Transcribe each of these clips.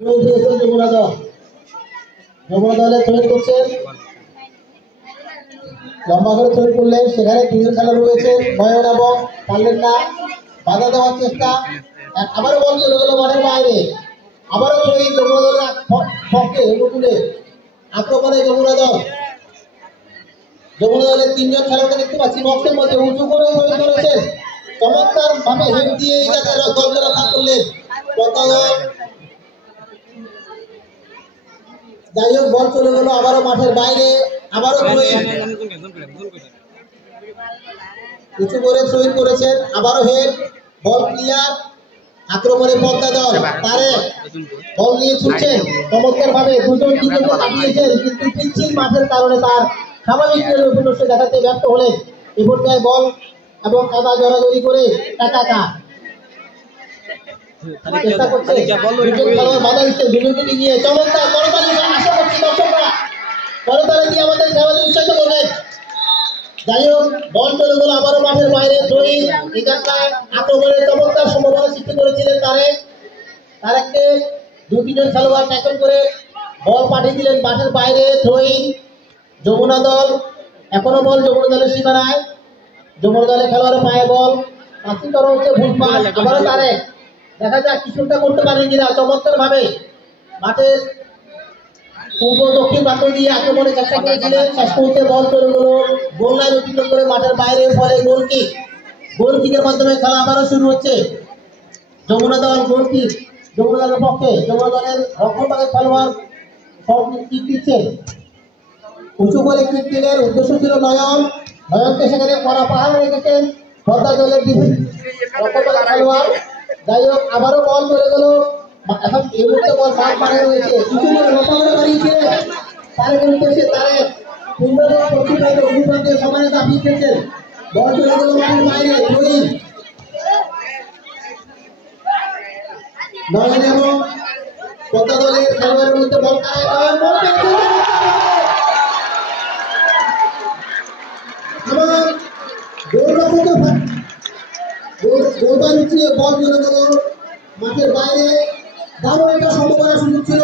যমুনা দলের তৈরি করছেন, লম্বা করে তৈরি করলেন। সেখানে তিনজন খেলোয়াড় রয়েছে, নয়ন এবং পারলেন না, বাধা দেওয়ার চেষ্টা। আবারও বল চলে গেল মাঠের বাইরে। আবারও তৈরি যমুনা দলের পক্ষে অনুকূলে আক্রমণে যমুনা দলের তিনজন খেলোয়াড়কে দেখতে পাচ্ছি বক্সের মধ্যে উঁচু করে তৈরি করেছেন। চমৎকার ভাবে হেড দিয়ে এই জায়গায় দলকে রক্ষা করলেন পদ্মা। যাই হোক, বল চলে গেল আবারও মাঠের বাইরে। আবারও উঁচু করে থ্রোইন করেছেন, আবারও হেড, বল ক্লিয়ার। আক্রমণে পদ্মা দল, তারে বল নিয়ে ছুটছেন চমৎকার ভাবে। দুজন টিমকে লাগিয়েছেন, কিন্তু পিচ্ছিল মাঠের কারণে তার স্বাভাবিক উপলক্ষ্য দেখাতে ব্যর্থ হলেন। এ পর্যায়ে বল এবং কাদা জড়াজড়ি করে টাকা চেষ্টা করছে, বাধা দিচ্ছে দুজনকে নিয়ে। চমৎকার করতালি আশা করছি দর্শকরা করতালি দিয়ে আমাদের খেলাকে উৎসাহিত করবেন। যাই হোক, বল চলে গেল আবারও মাঠের বাইরে। থ্রোইন এখানটায় আক্রমণের চমৎকার সম্ভাবনা সৃষ্টি করেছিলেন তারেককে। দু তিনজন খেলোয়াড় ট্যাকল করে বল পাঠিয়ে দিলেন মাঠের বাইরে। থ্রোইন যমুনা দল, এখনো বল যমুনা দলের সীমানায়। যমুনা দলের খেলোয়াড়ের পায়ে বল, পাসিং করা হচ্ছে, ভুল পাস। আবারও তারেক, দেখা যাক কিছুটা করতে পারেন কিনা। চমৎকার ভাবে মাঠের পূর্ব দক্ষিণ প্রান্ত দিয়ে আক্রমণের চেষ্টা করেছিলেন। শেষ মুহূর্তে বল চলে গেল গোল লাইন অতিক্রম করে মাঠের বাইরে। ফলে গোলকিকের মাধ্যমে খেলা আবারও শুরু হচ্ছে। যমুনা দল গোলকিক যমুনা দলের পক্ষে। যমুনা দলের রক্ষণভাগের খেলোয়াড় কিক দিচ্ছেন, উঁচু করে কিক দিলেন। উদ্দেশ্য ছিল নয়নকে সেখানে কড়া পাহাড় রেখেছেন পদ্মা দলের রক্ষণভাগের খেলোয়াড়। যাই হোক, আবারও বল চলে গেল। এখন এই মুহূর্তে বল মাঠ বাড়ানো হয়েছে, কিছু করে রক্ষণভাগে বাড়িয়েছে তারেকের উদ্দেশ্যে। তারেক সমানে দাবি খেলছেন, বল চলে গেল মাঠের বাইরে। নয়ন এবং পদ্মা দলের খেলোয়াড়ের মধ্যে বল বল চলে গেল মাঠের বাইরে। দারুণ একটা সম্ভাবনার সুযোগ ছিল,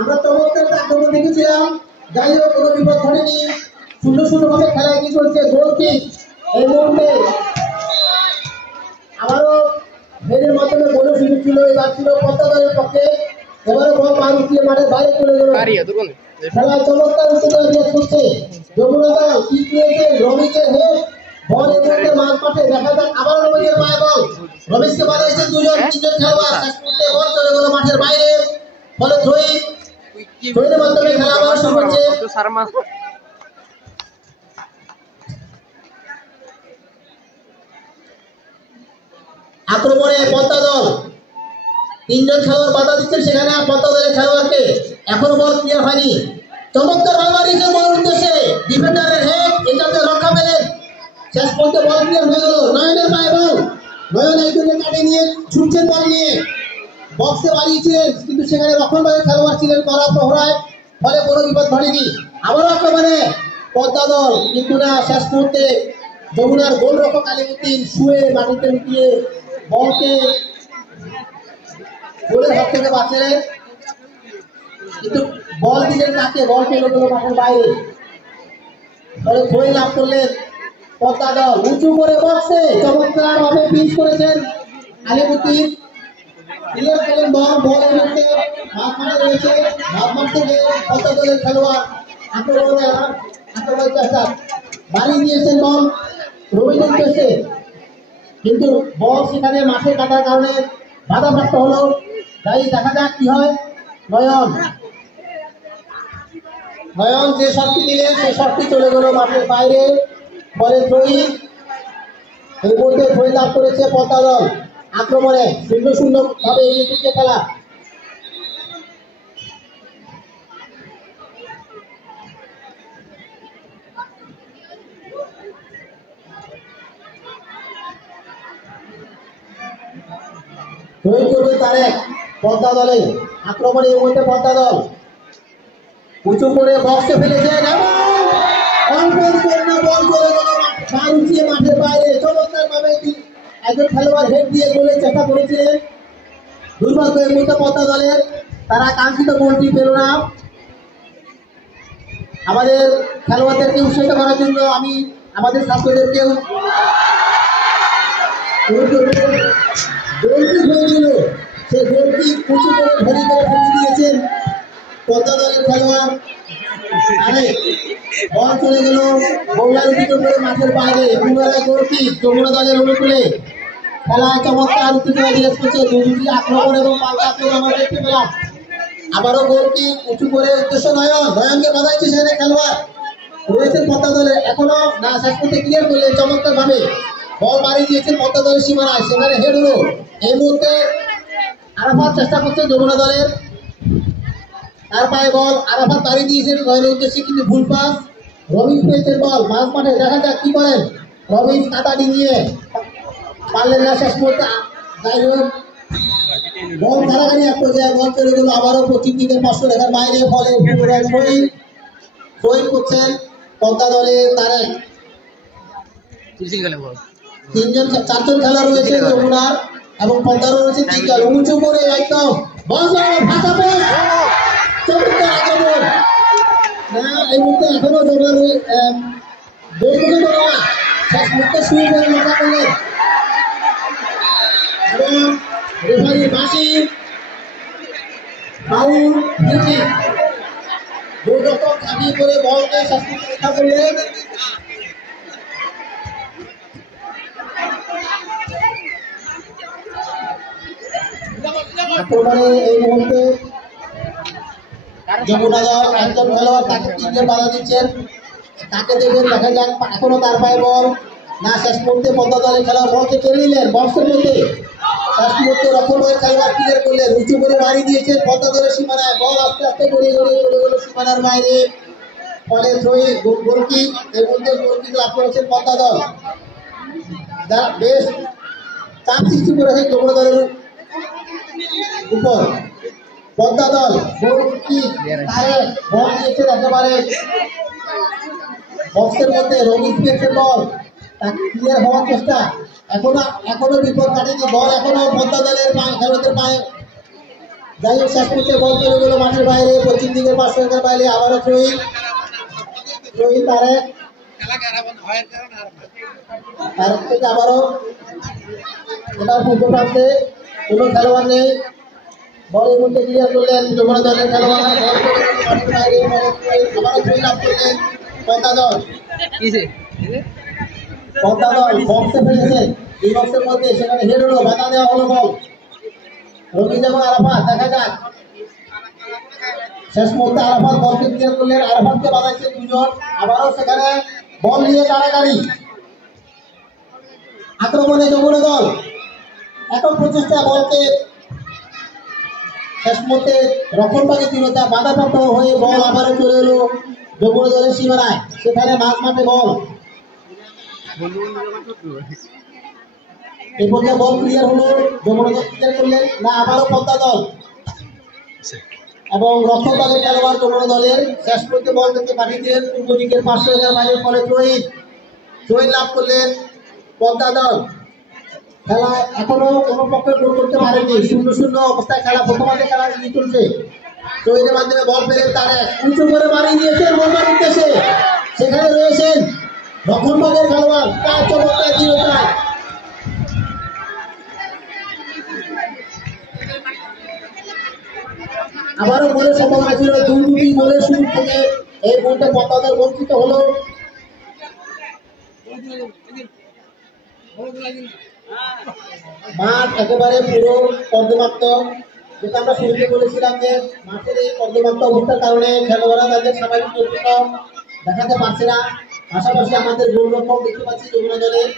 আমরা চমৎকার আক্রমণ দেখেছিলাম। যাই হোক, কোনো বিপদ ঘটেনি, সুন্দর ভাবে খেলা এগিয়ে চলছে। গোল কিক এই মুহূর্তে আবারও হেডের মাধ্যমে গোলের সুযোগ ছিল, এবার ছিল পদ্মা দলের পক্ষে। এবারে বল পার উঠিয়ে মাঠের বাইরে চলে গেল। খেলায় চমৎকার উচ্চতা বিরাজ করছে যমুনা দল। কি পেয়েছেন রমিজের হেড, বল এই মুহূর্তে মাঠে। দেখা যাক, আবার রমিজের পায়ে বল, রমিজকে বাধা দিচ্ছেন তিনজন খেলোয়াড়। শেষ মুহূর্তে বল চলে গেল মাঠের বাইরে। ফলে থ্রোইনের মাধ্যমে খেলা আবার শুরু হচ্ছে। আক্রমণে পদ্মা দল, তিনজন খেলোয়াড় বাধা দিচ্ছেন সেখানে পদ্মা দলের খেলোয়াড়কে। এখনো বল ক্লিয়ার হয়নি। চমৎকার বল মারিয়েছেন বল উদ্দেশ্যে, ডিফেন্ডারের হেড, এটাতে রক্ষা পেলেন। শেষ পর্যন্ত বল ক্লিয়ার হয়ে গেল। নয়নের পায়ে বল, নয়ন একজনকে কাটে নিয়ে ছুটছেন বল নিয়ে, বক্সে বাড়িয়েছিলেন, কিন্তু সেখানে রক্ষণভাগের খেলোয়াড় ছিলেন কড়া প্রহরায়। ফলে কোনো বিপদ ঘটেনি। আবারও আক্রমণে পদ্মা দল, কিন্তু না, শেষ মুহূর্তে যমুনার গোলরক্ষক আলিমুদ্দিন শুয়ে মাটিতে লুটিয়ে বলকে গোলের হাত থেকে বাঁচালেন, কিন্তু বল দিলেন তাকে, বল চলে গেল মাঠের বাইরে। ফলে থ্রোইন লাভ করলেন পদ্মা দল। উঁচু করে বক্সে চমৎকার ভাবে পিচ করেছেন আলিমুদ্দিন। বল মধ্যে ভাব মারা রয়েছে, ভাব মারতে গিয়ে পদ্মা দলের খেলোয়াড় আক্রমণের চেষ্টা বাড়িয়ে দিয়েছেন বল রবীন্দ্র উদ্দেশ্যে, কিন্তু বল সেখানে মাঠে কাটার কারণে বাধাপ্রাপ্ত হলো। তাই দেখা যাক কি হয়। নয়ন যে শটটি দিলেন সেই শটটি চলে গেল মাঠের বাইরে। ফলে থ্রোইন এই মুহূর্তে থ্রোইন লাভ করেছে পদ্মা দল। আক্রমণে সুন্দর ভাবে এগিয়ে চলছে খেলা। থ্রোইন করবে তারেক পদ্মা দলে। আক্রমণে এই মুহূর্তে পদ্মা দল উঁচু করে বক্সে ফেলেছেন এবং বল চলে গেল মাঠের বাইরে। চমৎকার ভাবে একজন খেলোয়াড় হেড দিয়ে গোলের চেষ্টা করেছিলেন, দুর্ভাগ্য এই মুহূর্তে পদ্মা দলের তারা কাঙ্ক্ষিত গোলটি পেল না। আমাদের খেলোয়াড়দেরকে উৎসাহিত করার জন্য আমি আমাদের ছাত্রদেরকেও গোলটি হয়েছিল সেই গোলটি উঁচু করে ভরি করে ফেলে দিয়েছেন পদ্মা দলের খেলোয়াড়। বল চলে গেল বৌলার উপরে মাঠের বাইরে। পুনরায় গোলটি যমুনা দলের অনুকূলে। খেলায় চমৎকার উত্তেজনা বিরাজ করছে। দুটি আক্রমণ এবং পাল্টা আক্রমণ আমরা দেখতে পেলাম। আবারও গোলটি উঁচু করে উদ্দেশ্য নয়নকে বাধাইছে সেখানে খেলোয়াড় রয়েছেন পদ্মা দলের। এখনো না শেষ করতে ক্লিয়ার করলেন চমৎকার ভাবে। বল মারিয়ে দিয়েছেন পদ্মা দলের সীমানায়, সেখানে হেড হলো। এই মুহূর্তে আরাফাত চেষ্টা করছে যমুনা দলের, তার পায়ে বল আরাফাত দাঁড়িয়ে দিয়েছেন নয়নের উদ্দেশ্যে, কিন্তু ভুল পাস। রবিন পেয়েছেন বল মাঝ মাঠে, দেখা যাক কি করেন। রবিন কাটা ডিঙিয়ে পারলেন না শেষ করতে। যাই হোক বল কারাগারি এক পর্যায়ে বল চলে গেল আবারও পশ্চিম দিকের 500 রেখার বাইরে। ফলে শহীদ করছেন পদ্মা দলের তারেক। চারজন খেলা রয়েছে যমুনার এবং পদ্মারও রয়েছে তিনজন। উঁচু করে একদম চমৎকার আক্রমণ। এই মুহূর্তে এখনো যমুনার শেষ মুহূর্তে শুরু করে লক্ষ্য করলেন এবং রেফারির বাঁশি ফাউল ফ্রি দুই রকম ঝাঁপিয়ে করে বলকে শেষ মুহূর্তে রক্ষা করলেন। আক্রমণে এই মুহূর্তে যমুনা দল একজন খেলোয়াড় তাকে তিনজন বাধা দিচ্ছেন। তাকে দেখবেন, দেখা যাক। এখনো তার পায়ে বল না, শেষ মুহূর্তে পদ্মা দলের খেলোয়াড় বলকে টেনে নিলেন বক্সের মধ্যে। শেষ মুহূর্তে রক্ষণভাগের খেলোয়াড় ক্লিয়ার করলেন, উঁচু করে বাড়ি দিয়েছেন পদ্মা দলের সীমানায়। বল আস্তে আস্তে গড়িয়ে গড়িয়ে চলে গেল সীমানার বাইরে। ফলে গোলকিক এর মধ্যে গোলকিক লাভ করেছেন পদ্মা দল। বেশ চাপ সৃষ্টি করেছে যমুনা দলের উপর। পদ্মা দল গোলকিক বল দিয়েছেন একেবারে বক্সের মধ্যে। রবি পেয়েছে বল, তাকে ক্লিয়ার হওয়ার চেষ্টা। এখনো বিপদ কাটেনি। বল এখনো পদ্মা দলের খেলোয়াড়দের পায়ে। যাই হোক শেষ মুহূর্তে বল চলে গেল মাঠের বাইরে, পশ্চিম দিকের 500 রেখার বাইরে। আবারও তারেক থেকে আবারও এবার পূর্ব প্রান্তে কোনো খেলোয়াড় নেই। বলের মধ্যে ক্লিয়ার করলেন যমুনা দলের খেলোয়াড়। আবারও লাভ করলেন পদ্মা দল। পদ্মা দল বক্সে ফেলেছে, এই বক্সের মধ্যে সেখানে হেড হলো, বাধা দেওয়া হলো বল। রবি এবং আরাফাত, দেখা যাক। শেষ মুহূর্তে আরাফাত বলকে ক্লিয়ার করলেন, আরাফাতকে বাধাইছে দুজন। আবারও সেখানে বল নিয়ে কাড়াকাড়ি। আক্রমণে যমুনা দল এখন প্রচেষ্টা বলকে শেষ মুহূর্তে রক্ষণভাগে দিল, তা বাধাপ্রাপ্ত হয়ে বল আবারও চলে এলো যমুনা দলের সীমানায়। সেখানে মাঝ মাঠে বল, এই পর্যায়ে বল ক্লিয়ার হলো। যমুনা দল ক্লিয়ার করলেন না, আবারও পদ্মা দল এবং রক্ষক দলের খেলোয়াড় যমুনা দলের। শেষ পর্যন্ত বল থেকে পাঠিয়ে দিলেন পূর্ব দিকের 500 রেখার বাইরে। ফলে শহীদ লাভ করলেন পদ্মা দল। খেলা এখনো কোনো পক্ষে গোল করতে পারেনি, 0-0 অবস্থায় খেলা। প্রথমার্ধে খেলা চলছে। শহীদের মাধ্যমে বল পেলেন তারেক, উঁচু করে বাড়িয়ে দিয়েছেন গোলমার উদ্দেশ্যে। সেখানে রয়েছেন রক্ষণভাগের খেলোয়াড়, তার চমৎকার দৃঢ়তায়। আবারও গোলের সম্ভাবনা ছিল। দুটি গোলের শুরু থেকে এই গোলটা পদ্মা দল বঞ্চিত হলো। মাঠ একেবারে পুরো কর্দমাক্ত। যেটা আমরা শুরুতে বলেছিলাম যে মাঠের এই কর্দমাক্ত অবস্থার কারণে খেলোয়াড়রা তাদের স্বাভাবিক নৈপুণ্য দেখাতে পারছে না। পাশাপাশি আমাদের গোলরক্ষক দেখতে পাচ্ছি যমুনা দলের,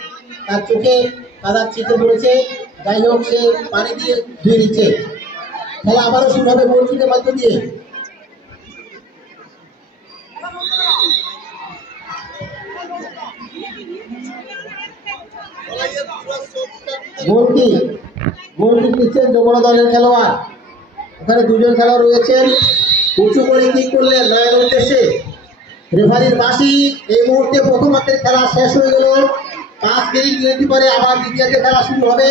তার চোখে কাদার ছিটে পড়েছে। যাই হোক সে পানি দিয়ে ধুয়ে নিচ্ছে। খেলা আবারও শুরু হবে গোলকিকের মধ্য দিয়ে। গোলকিক দিচ্ছেন যমুনা দলের খেলোয়াড়। ওখানে দুজন খেলোয়াড় রয়েছেন। উঁচু করে কিক করলেন নয়ের উদ্দেশ্যে। রেফারির বাঁশি। এই মুহূর্তে প্রথমার্ধের খেলা শেষ হয়ে গেল। 5 মিনিট বিরতি পরে আবার দ্বিতীয়ার্ধের খেলা শুরু হবে।